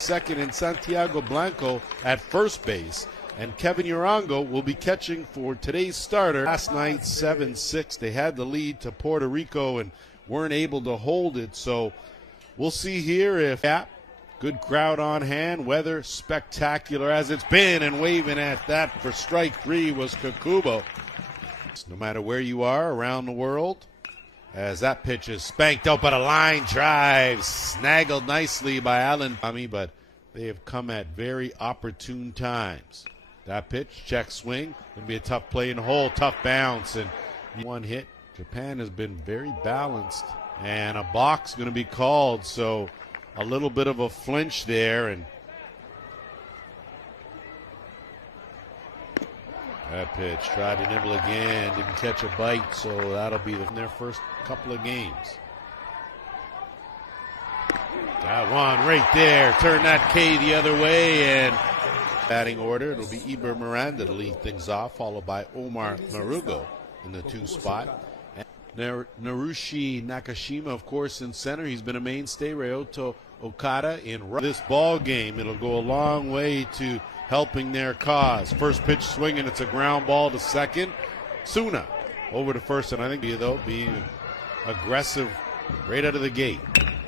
Second and Santiago Blanco at first base. And Kevin Urango will be catching for today's starter. Last night, 7-6. They had the lead to Puerto Rico and weren't able to hold it. So we'll see here if good crowd on hand. Weather spectacular as it's been, and waving at that for strike three was Kakubo. No matter where you are around the world, as that pitch is spanked out, but a line drive snaggled nicely by Alan. But they have come at very opportune times. That pitch, check swing, going to be a tough play in the hole, tough bounce, and one hit. Japan has been very balanced, and a balk's going to be called, so a little bit of a flinch there, and that pitch tried to nibble again, didn't catch a bite, so that'll be their first couple of games. Got one right there, turn that K the other way, and batting order, it'll be Iber Miranda to lead things off, followed by Omar Marugo in the 2 spot. Narushi Nakashima, of course, in center. He's been a mainstay. Ryoto Okada in this ball game. It'll go a long way to helping their cause. First pitch swinging, it's a ground ball to second. Suna over to first, and I think though being aggressive right out of the gate.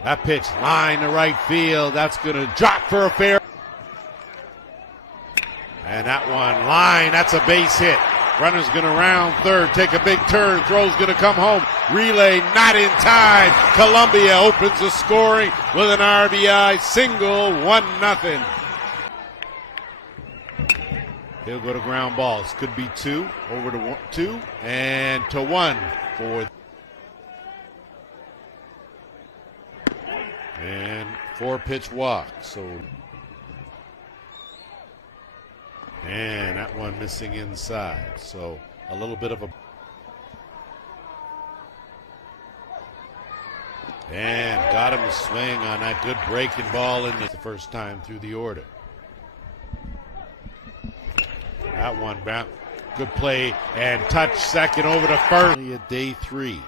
That pitch line to right field. That's going to drop for a fair. And that one line, that's a base hit. Runner's going to round third, take a big turn, throw's going to come home. Relay not in time. Colombia opens the scoring with an RBI single, 1-0. He'll go to ground balls. Could be 2, over to 2, and to 1 for. And 4-pitch walk, so. And that one missing inside. So a little bit of a. And got him to swing on that good breaking ball in the first time through the order. That one bound. Good play and touch second over to first. Day 3.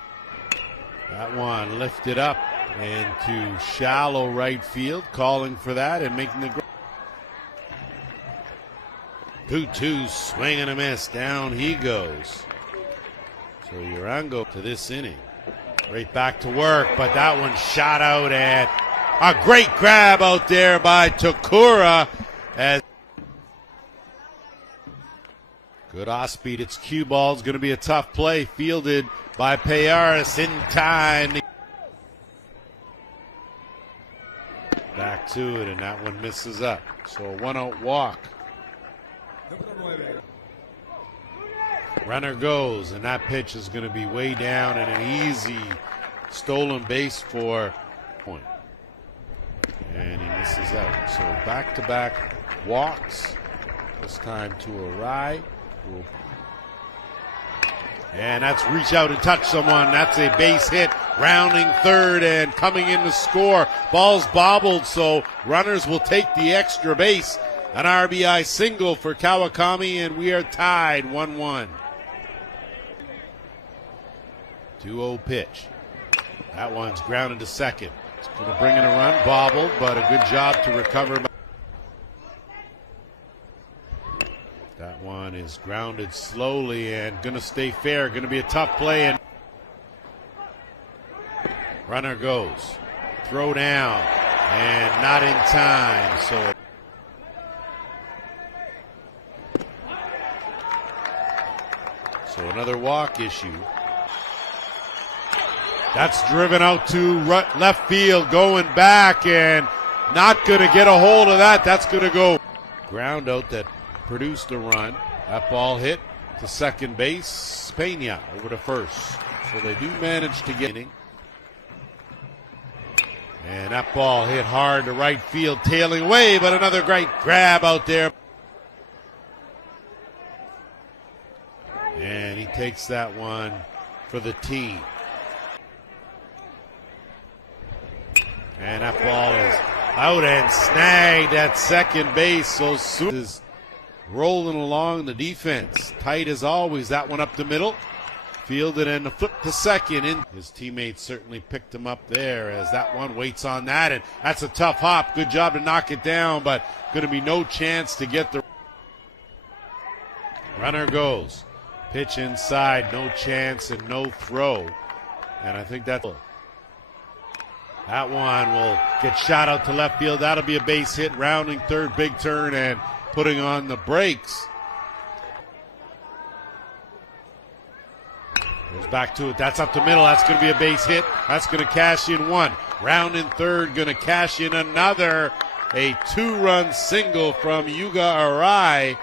That one lifted up into shallow right field, calling for that and making the. 2-2, swing and a miss. Down he goes. So Urango to this inning. Right back to work, but that one shot out at a great grab out there by Takura. As good off speed. It's cue ball. It's going to be a tough play. Fielded by Payaris in time. Back to it, and that one misses up. So a 1-out walk. Runner goes, and that pitch is going to be way down and an easy stolen base for point. And he misses out. So back-to-back walks. This time to Arai. And that's reach out and touch someone. That's a base hit. Rounding third and coming in to score. Ball's bobbled, so runners will take the extra base. An RBI single for Kawakami, and we are tied 1-1. 2-0 pitch. That one's grounded to second. It's going to bring in a run, bobbled, but a good job to recover. That one is grounded slowly and going to stay fair. Going to be a tough play, and runner goes. Throw down, and not in time. So another walk issue. That's driven out to left field, going back, and not going to get a hold of that. That's going to go. Ground out that produced a run. That ball hit to second base. Pena over to first. So they do manage to get in. And that ball hit hard to right field, tailing away, but another great grab out there. And he takes that one for the team. And that ball is out and snagged at second base. So soon is rolling along the defense. Tight as always. That one up the middle. Fielded and a flip to second. His teammates certainly picked him up there as that one waits on that. And that's a tough hop. Good job to knock it down, but going to be no chance to get the runner goes. Pitch inside, no chance and no throw. And I think that one will get shot out to left field. That'll be a base hit, rounding third, big turn, and putting on the brakes. Goes back to it. That's up the middle. That's going to be a base hit. That's going to cash in one. Rounding third, going to cash in another. A two-run single from Yuga Arai.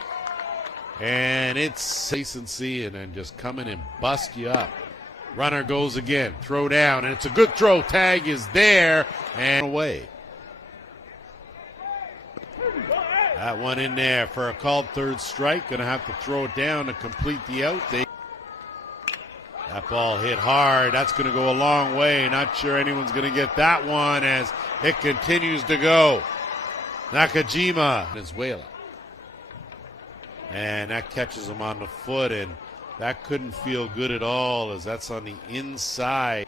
And it's decency and then just come in and bust you up. Runner goes again. Throw down, and it's a good throw. Tag is there and away. That one in there for a called third strike. Going to have to throw it down to complete the out. That ball hit hard. That's going to go a long way. Not sure anyone's going to get that one as it continues to go. Nakajima, Venezuela. And that catches him on the foot, and that couldn't feel good at all as that's on the inside.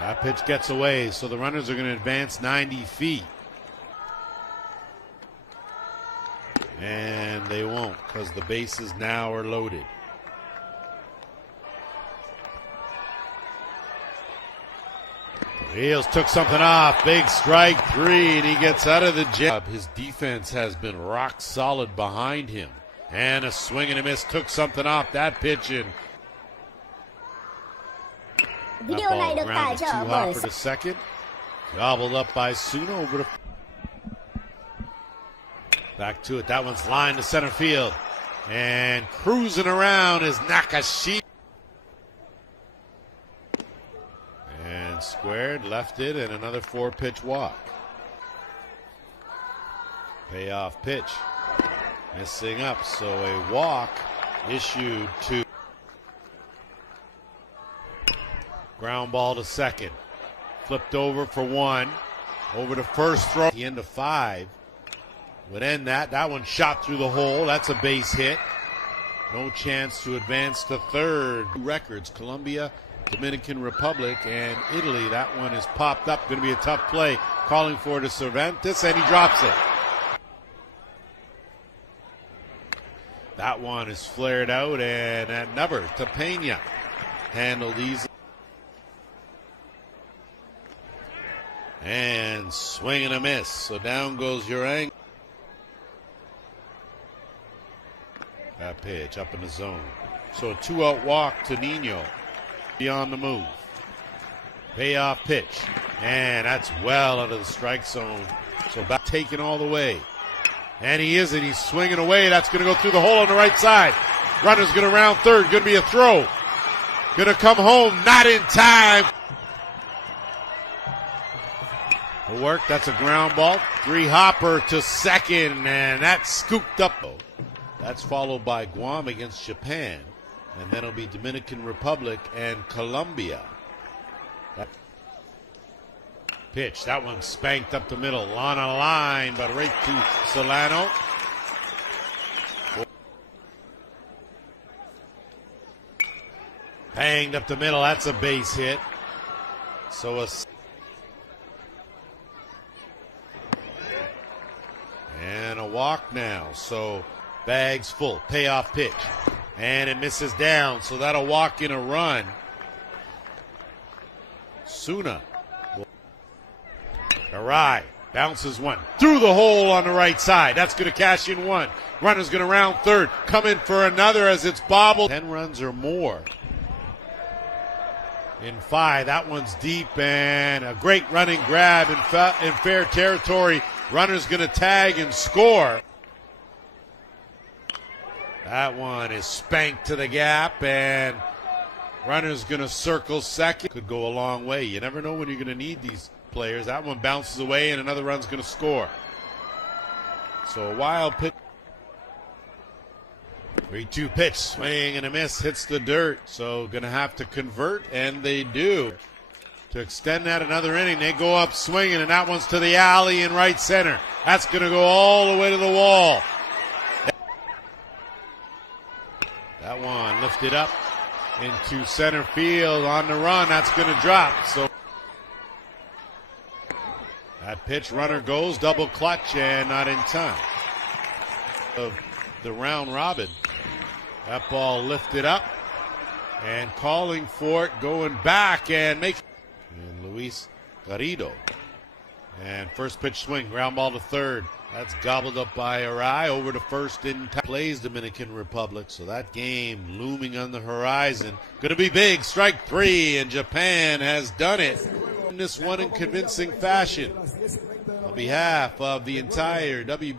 That pitch gets away, so the runners are going to advance 90 feet. And they won't because the bases now are loaded. Rios took something off. Big strike three, and he gets out of the jab. His defense has been rock solid behind him. And a swing and a miss. Took something off that pitch. And that ball grounded too hopper to second. Gobbled up by Suna over to. Back to it. That one's lined to center field. And cruising around is Nakashima. And squared, left it, and another 4-pitch walk. Payoff pitch. Missing up, so a walk issued to. Ground ball to second. Flipped over for one. Over to first throw. The end of 5. Would end that. That one shot through the hole. That's a base hit. No chance to advance to third. Records, Colombia, Dominican Republic, and Italy. That one is popped up. Going to be a tough play. Calling for to Cervantes, and he drops it. That one is flared out, and at number to Pena. Handled easily. And swing and a miss. So down goes Urang. That pitch up in the zone. So a 2-out walk to Nino. Beyond the move. Payoff pitch. And that's well out of the strike zone. So back taken all the way. And he isn't. He's swinging away. That's going to go through the hole on the right side. Runner's going to round third. Going to be a throw. Going to come home. Not in time. The work. That's a ground ball. 3-hopper to second. And that's scooped up. That's followed by Guam against Japan. And then it'll be Dominican Republic and Colombia. That pitch. That one spanked up the middle. On a line, but right to Solano. Banged up the middle. That's a base hit. So and a walk now. So bags full. Payoff pitch. And it misses down, so that'll walk in a run. Suna. Arai bounces one. Through the hole on the right side. That's going to cash in one. Runner's going to round third. Come in for another as it's bobbled. 10 runs or more. In 5, that one's deep, and a great running grab in fair territory. Runner's going to tag and score. That one is spanked to the gap, and runner's going to circle second. Could go a long way. You never know when you're going to need these players. That one bounces away, and another run's going to score. So a wild pitch. 3-2 pitch. Swing and a miss. Hits the dirt. So going to have to convert, and they do. To extend that another inning, they go up swinging, and that one's to the alley in right center. That's going to go all the way to the wall. That one lifted up into center field on the run. That's going to drop. So that pitch, runner goes, double clutch, and not in time. Of the round robin. That ball lifted up and calling for it, going back and making. And Luis Garrido. And first pitch swing, ground ball to third. That's gobbled up by Arai, over to first in time. Plays Dominican Republic, so that game looming on the horizon. Going to be big, strike three, and Japan has done it. This one in convincing fashion. On behalf of the entire WBSC